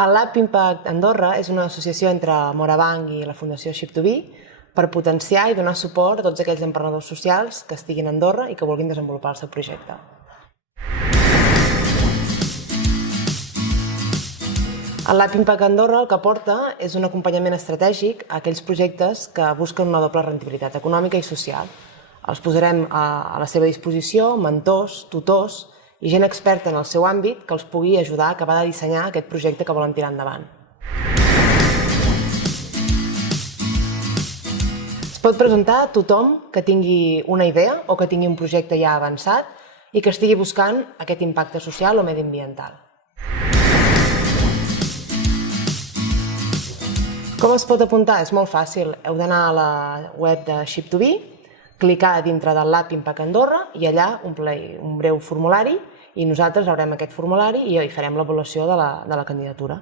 L'App Impact Andorra és una associació entre Morabanc i la Fundació Ship2Be per potenciar i donar suport a tots aquells emprenedors socials que estiguin a Andorra i que vulguin desenvolupar el seu projecte. L'App Impact Andorra el que aporta és un acompanyament estratègic a aquells projectes que busquen una doble rendibilitat econòmica i social. Els posarem a la seva disposició mentors, tutors i gent experta en el seu àmbit que els pugui ajudar a acabar de dissenyar aquest projecte que volen tirar endavant. Es pot presentar a tothom que tingui una idea o que tingui un projecte ja avançat i que estigui buscant aquest impacte social o mediambiental. Com es pot apuntar? És molt fàcil. Heu d'anar a la web de Ship2Be, clicar dintre de l'App Impact Andorra i allà omplir un breu formulari i nosaltres haurem aquest formulari i farem l'avaluació de la candidatura.